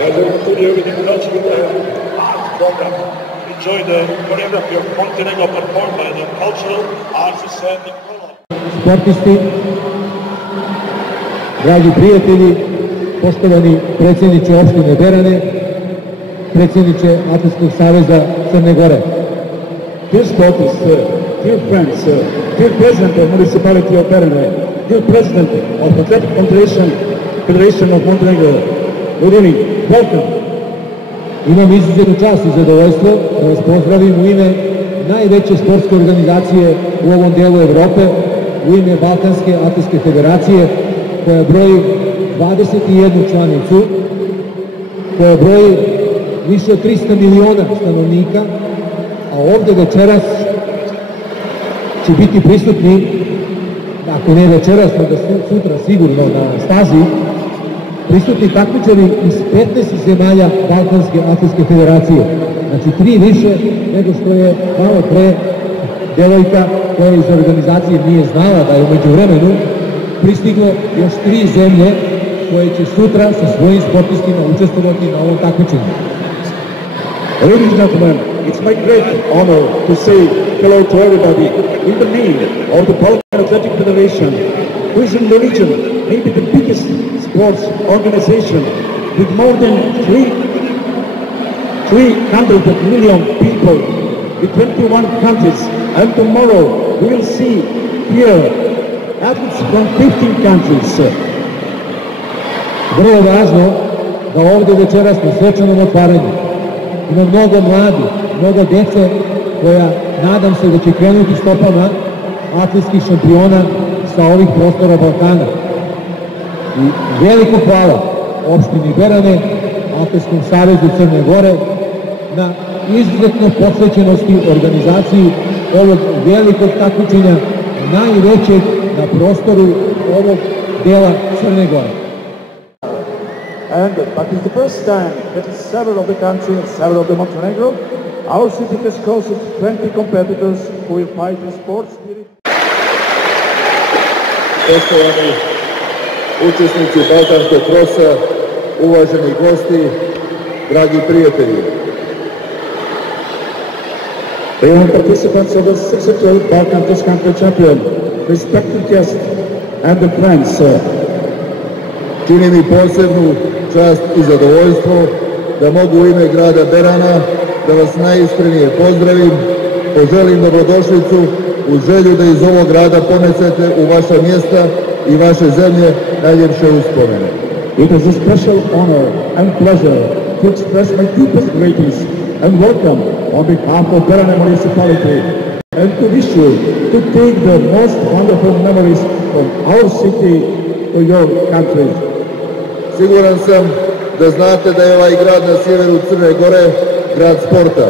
Enjoy the choreography of Montenegro performed by the cultural artists and Nicola. Sportisti, dragi prijatelji, poštovani predsjedniče opštine Berane, predsjedniče Atletskog saveza Crne Gore. Dear sportists, dear friends, dear President of Municipality of Berane, dear President of Athletic Federation of Montenegro, good evening, welcome. Imam izuzetnu čast i zadovoljstvo da vas pozdravim u ime najveće sportske organizacije u ovom dijelu Evrope, u ime Balkanske atletske federacije, koja broji 21 članicu, koja broji više od 300 miliona stanovnika, a ovde večeras će biti prisutni, ako ne večeras, onda sutra sigurno na stazi, prisutni takmičari iz 15 zemalja Balkanske atletske federacije. Znači 3 više nego što je malo pre devojka koja iz organizacije nije znala da je umeđu vremenu pristiglo još 3 zemlje koje će sutra sa svojim sportistima učestvovati na ovom takmičenju. Ladies and gentlemen, it's my great honor to say hello to everybody in the name of the Balkan Athletic Federation, who is in the region maybe the biggest sports organization with more than 300 million people in 21 countries. And tomorrow we will see here athletes from 15 countries. Vrlo je važno da ovdje večeras na svečanom otvaranju ima mnogo mladih, mnogo djece koja nadam se da će krenuti stopama atletskih šampiona sa ovih prostora Balkana. I veliko hvala opštini Berane, Atletskom savezu Crne Gore na izuzetno posvećenosti organizaciji ovog velikog takmičenja, najvećeg na prostoru ovog dela Crne Gore. But it's the first time that several of the country and several of the Montenegro, our city has hosted 20 competitors who will fight in sports spirit. Poštovani učesnici Balkanskog krosa, uvaženi gosti, dragi prijatelji. Dear participants of the 62nd Balkan Cross Country Champion, respected guests and the friends. Čini mi posebnu čast i zadovoljstvo da mogu u ime grada Berana da vas najiskrenije pozdravim, poželim dobrodošlicu uz želju da iz ovog grada ponesete u vaša mjesta i vaše zemlje najljepše uspomene. It is a special honor and pleasure to express my deepest greetings and welcome on behalf of Berane Municipality and to wish you to take the most wonderful memories from our city to your country. Siguran sam da znate da je ovaj grad na sjeveru Crne Gore grad sporta.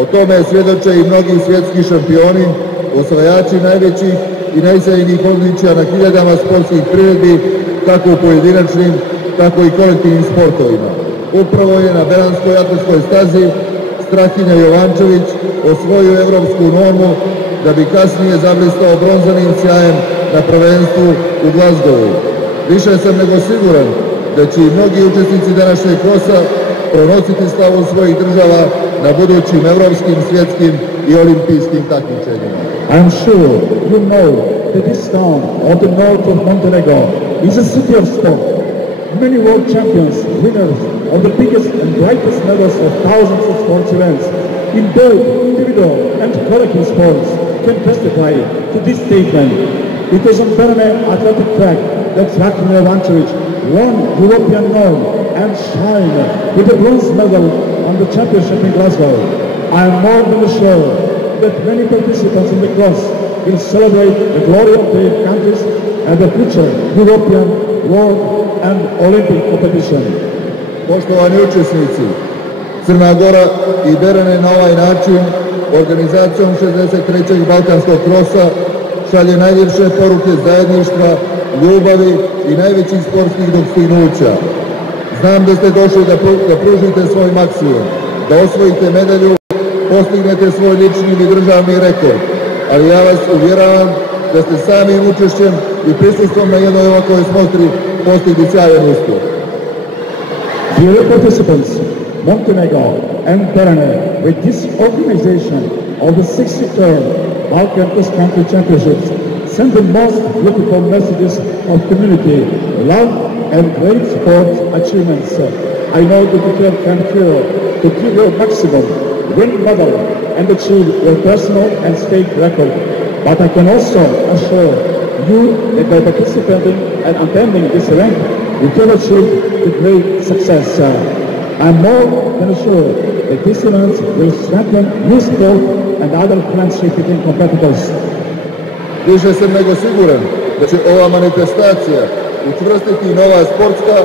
O tome svjedoče i mnogi svjetski šampioni, osvajači najvećih i najsjajnijih odličja na hiljadama sportskih priredbi, kako u pojedinačnim, tako i kolektivnim sportovima. Upravo je na Beranskoj atletskoj stazi Strahinja Jovančević osvojio evropsku normu da bi kasnije zablistao bronzanim sjajem na prvenstvu u Glasgowu. Više sam nego siguran da će i mnogi učesnici današnjeg krosa pronositi slavu svojih država na budućim evropskim, svjetskim i olimpijskim takmičenjima. I am sure you know that this town of the north of Montenegro is a city of sport. Many world champions, winners of the biggest and brightest medals of thousands of sports events in both individual and collective sports can testify to this statement. It was on Berane athletic track that Strahinja Jovančević won European norm and shine with a bronze medal on the championship in Glasgow. I am more than sure that many participants in the cross will celebrate the glory of their countries and the future European, world and Olympic competition. Poštovani učesnici, Crna Gora i Berane na ovaj način organizacijom 63. Balkanskog krosa šalje najljepše poruke zajedništva, ljubavi i najvećih sportskih dostignuća. Znam da ste došli da pružite svoj maksimum, da osvojite medalju, postignete svoj lični ili državni rekord, ali ja vas uvjeravam da ste samim učešćem i prisustvom na jednoj ovakvoj smotri postigli sjajan uspjeh. Dear participants, Montenegro and Terane, with this organization of the 63rd Balkan Cross Country Championships, send the most beautiful messages of community, love, and great sport achievements. I know that you can come here to give your maximum, win medal, and achieve your personal and state record. But I can also assure you that by participating and attending this event, you can achieve the great success. I'm more than sure that this event will strengthen your sport and other friendship between competitors. Više sam nego siguran da će ova manifestacija učvrstiti nova sportska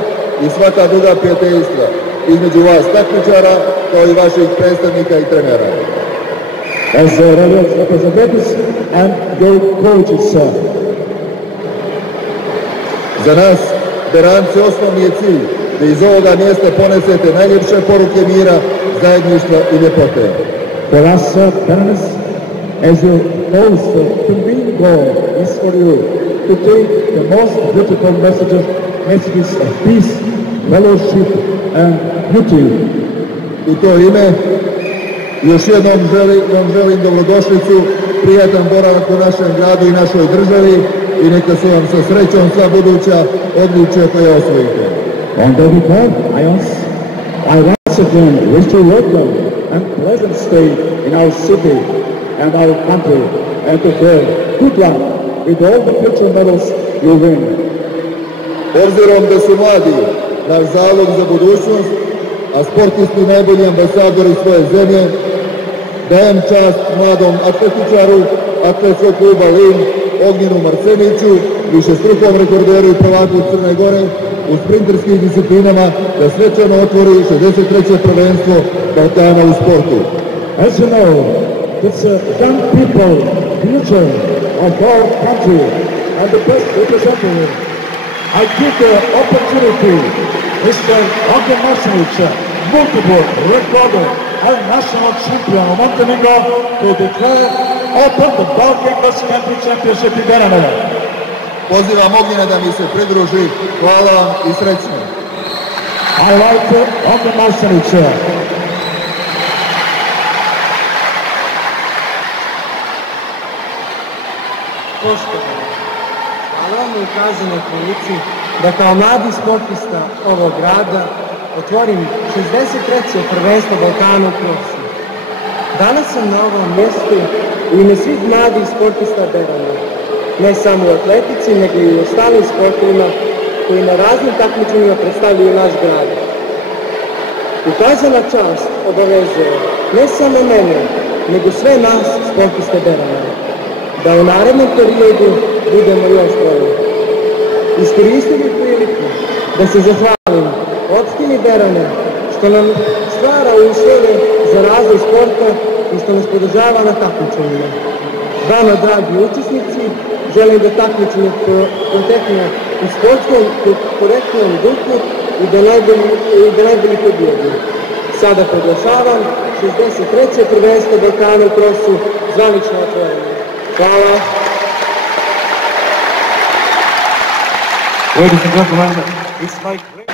i svaka druga prijateljstva između vas takmičara kao i vaših predstavnika i trenera. As representatives and your coaches, Za nas, Beranci, osnovni je cilj da iz ovoga mjesta ponesete najljepše poruke mira, zajedništva i ljepote. For us, Beranci, as your host, the main goal is for you to take the most beautiful messages of peace, fellowship, and beauty. U to ime, još jednom vam želim dobrodošlicu, prijatan boravak u našem gradu i našoj državi i neka su vam sa srećom sva buduća odličja koja osvojite. On the behalf, I once again wish to welcome and pleasant stay in our city and our country, and to her good luck with all the future medals you win. Obzirom da su mladi naš zalog za budućnost, a sportisti najbolji ambasadori svoje zemlje, dajem čast mladom atletičaru atletskog kluba Lim, Ognjenu Marseniću, višestrukom rekorderu i prvaku Crne Gore u sprinterskim disciplinama da svečano otvori 63. prvenstvo Balkana u sportu. As you know, it's young people, future of our country, and the best representative. I give the opportunity, Mr. Ognjen Marsenić, multiple recorder and national champion of Montenegro, to declare open the Balkan Cross Country Championship in Beranova. Pozivam Ognjena da mi se pridruži. Hvala vam i srećno. I like Ognjen Marsenić. Poštovani, hvala vam na ukazanoj prilici da kao mladi sportista ovog grada otvorim 63. prvenstvo Balkana u krosu. Danas sam na ovom mjestu u ime svih mladih sportista Berana, ne samo u atletici, nego i u ostalim sportovima koji na raznim takmičenjima predstavljaju naš grad. Ukazana čast obavezuje ne samo mene, nego sve nas sportiste Berana, da u narednom periodu budemo još bolji. Iskoristim bih priliku da se zahvalim opštini Berane što nam stvara uslove za razvoj sporta i što nas podržava na takmičenjima. Vama, dragi učesnici, želim da takmičenje protekne u sportskom korektnom duhu i da najbolji pobjedi. Sada proglašavam 63. prvenstvo Balkana u krosu zvanično otvoreno. Hvala. Ladies and gentlemen, it's my great...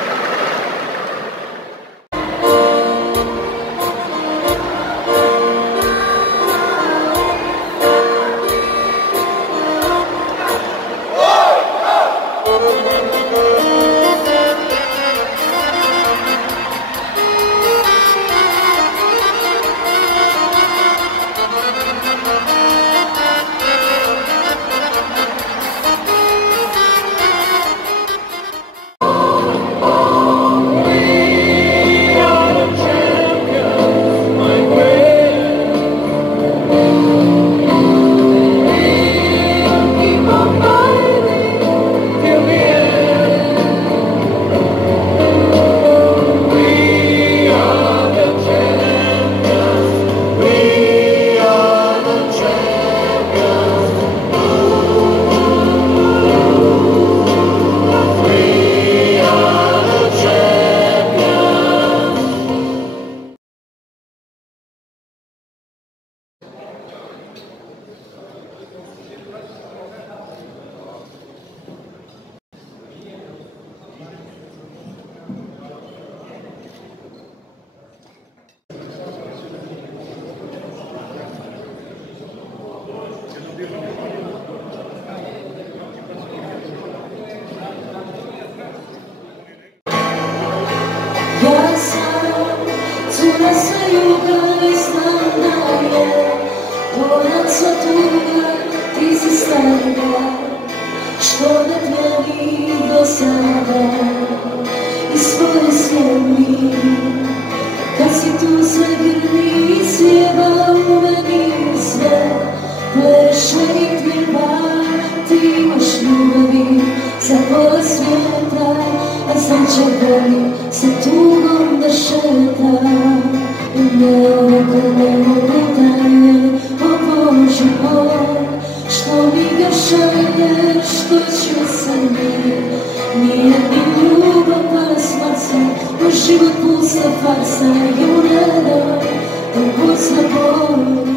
Till the end. konaca tuga, ti si stavila, što ne tmjeli do sada, i svoje sjemi, kad si tu sve grni i sjeba u meni sve, pleše i pjeva, ti imaš ljubavi za pola svijeta, a sreća voli sa tugom da šeta. Ne mogu dalje, o Bože moj, što mi ga šalješ, što ću se nije ni ljubav pa smaca, no život pusta farsa i u nedom, da pucna bol.